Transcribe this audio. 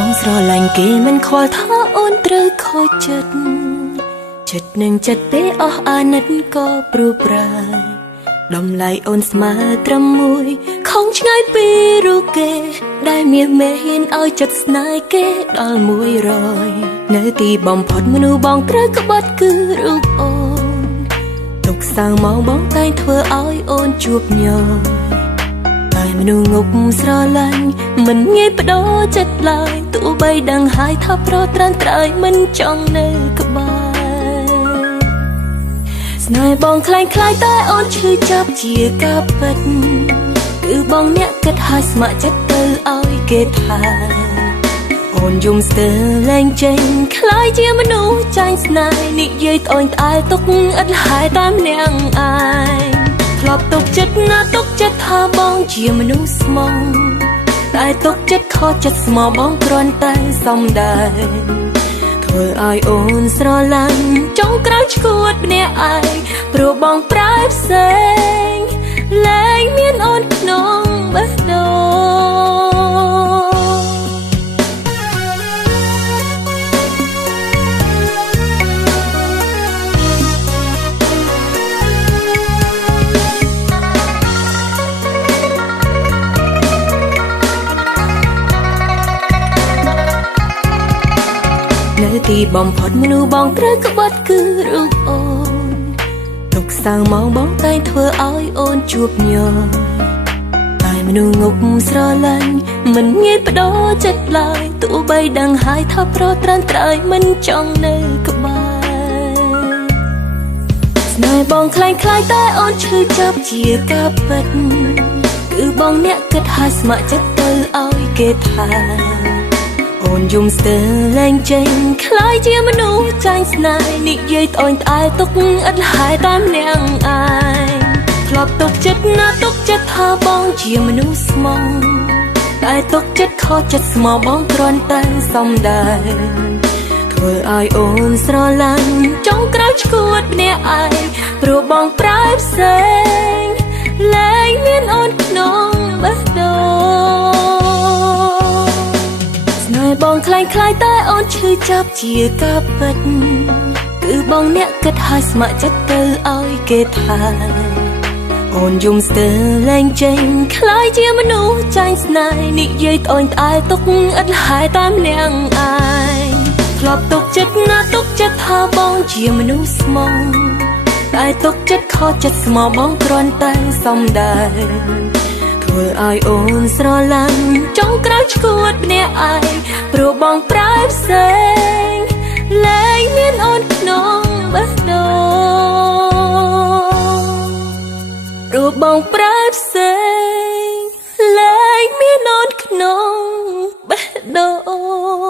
បងស្រឡាញ់គេមិនខ្វល់ថាអូនត្រូវខូចចិត្តនឹងចិត្តទេអស់អាណិតក៏ព្រួយប្រាតម្លៃអូនស្មើត្រឹមមួយខំឆ្ងាយពីរូបគេដែលមានមេហ៊ានឲ្យចិត្តស្នេហ៍គេដល់100នៅទីបំផុតមនុស្សបងត្រូវក្បត់គឺរូបអូនទុកសៅមកបងតែងធ្វើឲ្យអូនជួបញយតែមនុស្សងប់ស្រឡាញ់មិនងាយបដូរចិត្តឡើយទោះបីដឹងហើយថាប្រត្រានត្រៃមិនចង់នៅក្បែរស្នេហ៍បងខ្លាំងខ្លាយតែអូនឈឺចាប់ជាការពិតគឺបងអ្នកគិតឲ្យស្ម័គ្រចិត្តទៅឲ្យគេថាអូនយំស្ទើរលែងចេញខ្លាយជាមនុស្សចាញ់ស្នេហ៍និយាយត្អូញត្អែទុកឥតលហើយតាមអ្នកអាយធ្លាប់ទុកចិត្តណាទុកចិត្តថាបងជាមនុស្សស្មងតែទុកចិត្តខកចិត្តស្មោះបងគ្រាន់តែសំដែងធ្វើឲ្យអូនស្រឡាញ់ចង់ក្រោយឈួតម្នាក់ឯងព្រោះបងប្រែផ្សេងលែងមានអូនក្នុងបេះដូងនៅទីបំផុតមនុស្សបងត្រូវក្បត់គឺរូបអូនទុកសៅមកបងតែងធ្វើឲ្យអូនជួបញយតែមនុស្សងប់ស្រឡាញ់មិនងាយបដូរចិត្តឡើយទោះបីដឹងហើយថាប្រត្រានត្រៃមិនចង់នៅក្បែរស្នេហ៍បងខ្លាំងខ្លាយតែអូនឈឺចាប់ជាការពិតគឺបងអ្នកគិតឲ្យស្ម័គ្រចិត្តទៅឲ្យគេថាអូនយំស្ទើរលែងចេញខ្លាយជាមនុស្សចាញ់ស្នេហ៍និយាយត្អូញត្អែទុកឥតលហើយតាមអ្នកអាយធ្លាប់ទុកចិត្តណាទុកចិត្តថាបងជាមនុស្សស្មងតែទុកចិត្តខកចិត្តស្មោះបងគ្រាន់តែសំដែងធ្វើឲ្យអូនស្រឡាញ់ចង់ក្រោយឈួតម្នាក់ឯងព្រោះបងប្រែផ្សេងលែងមានអូនក្នុងបេះដូងស្នេហ៍បងខ្លាំងខ្លាយតែអូនឈឺចាប់ជាការពិតគឺបងអ្នកគិតឲ្យស្ម័គ្រចិត្តទៅឲ្យគេថាអូនយំស្ទើរលែងចេញខ្លាយជាមនុស្សចាញ់ស្នេហ៍និយាយត្អូញត្អែទុកឥតលហើយតាមអ្នកអាយធ្លាប់ទុកចិត្តណាទុកចិត្តថាបងជាមនុស្សស្មងតែទុកចិត្តខកចិត្តស្មោះបងគ្រាន់តែសំដែងធ្វើឲ្យអូនស្រឡាញ់ចង់ក្រោយឈួតម្នាក់ឯងព្រោះបងប្រែផ្សេងលែងមានអូនក្នុងបេះដូងព្រោះបងប្រែផ្សេងលែងមានអូនក្នុងបេះដូង